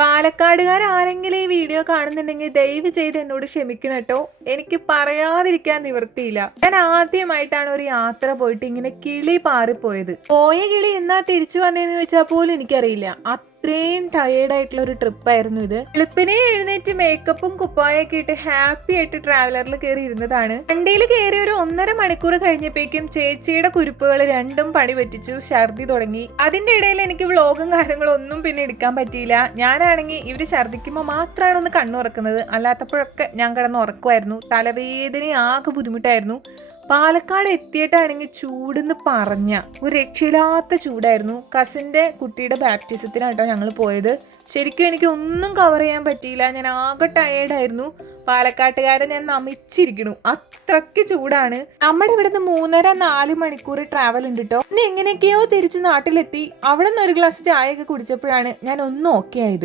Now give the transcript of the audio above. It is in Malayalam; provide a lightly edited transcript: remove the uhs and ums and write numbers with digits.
പാലക്കാടുകാരാരെങ്കിലും ഈ വീഡിയോ കാണുന്നുണ്ടെങ്കിൽ ദയവ് ചെയ്ത് എന്നോട് ക്ഷമിക്കണം കേട്ടോ. എനിക്ക് പറയാതിരിക്കാൻ നിവൃത്തിയില്ല. ഞാൻ ആദ്യമായിട്ടാണ് ഒരു യാത്ര പോയിട്ട് ഇങ്ങനെ കിളി പാറിപ്പോയത്. പോയ കിളി എന്നാ തിരിച്ചു വന്നതെന്ന് വെച്ചാൽ പോലും എനിക്കറിയില്ല. അത്രയും ടയേർഡായിട്ടുള്ള ഒരു ട്രിപ്പായിരുന്നു ഇത്. വെളുപ്പിനെ എഴുന്നേറ്റ് മേക്കപ്പും കുപ്പായൊക്കെ ഇട്ട് ഹാപ്പി ആയിട്ട് ട്രാവലറിൽ കയറി ഇരുന്നതാണ്. വണ്ടിയിൽ കയറി ഒരു 1.5 മണിക്കൂർ കഴിഞ്ഞപ്പോഴേക്കും ചേച്ചിയുടെ കുരുപ്പുകൾ രണ്ടും പണി പറ്റിച്ചു, ഛർദി തുടങ്ങി. അതിന്റെ ഇടയിൽ എനിക്ക് വ്ളോഗും കാര്യങ്ങളും ഒന്നും പിന്നെ എടുക്കാൻ പറ്റിയില്ല. ഞാനാണെങ്കിൽ ഇവര് ഛർദിക്കുമ്പോൾ മാത്രമാണ് ഒന്ന് കണ്ണുറക്കുന്നത്, അല്ലാത്തപ്പോഴൊക്കെ ഞാൻ കിടന്ന് ഉറക്കുമായിരുന്നു. തലവേദന ആകെ ബുദ്ധിമുട്ടായിരുന്നു. പാലക്കാട് എത്തിയിട്ടാണെങ്കിൽ ചൂടെന്ന് പറഞ്ഞ ഒരു രക്ഷയില്ലാത്ത ചൂടായിരുന്നു. കസിന്റെ കുട്ടിയുടെ ബാപ്റ്റിസത്തിനാട്ടോ ഞങ്ങൾ പോയത്. ശരിക്കും എനിക്ക് ഒന്നും കവർ ചെയ്യാൻ പറ്റിയില്ല. ഞാൻ ആകെ ടയേർഡായിരുന്നു. പാലക്കാട്ടുകാരെ ഞാൻ നമിച്ചിരിക്കണു, അത്രയ്ക്ക് ചൂടാണ്. നമ്മുടെ ഇവിടുന്ന് 3.5-4 മണിക്കൂർ ട്രാവൽ ഉണ്ട് കേട്ടോ. പിന്നെ എങ്ങനെയൊക്കെയോ തിരിച്ച് നാട്ടിലെത്തി. അവിടെ നിന്ന് ഒരു ഗ്ലാസ് ചായയൊക്കെ കുടിച്ചപ്പോഴാണ് ഞാൻ ഒന്നും ഓക്കെ ആയത്.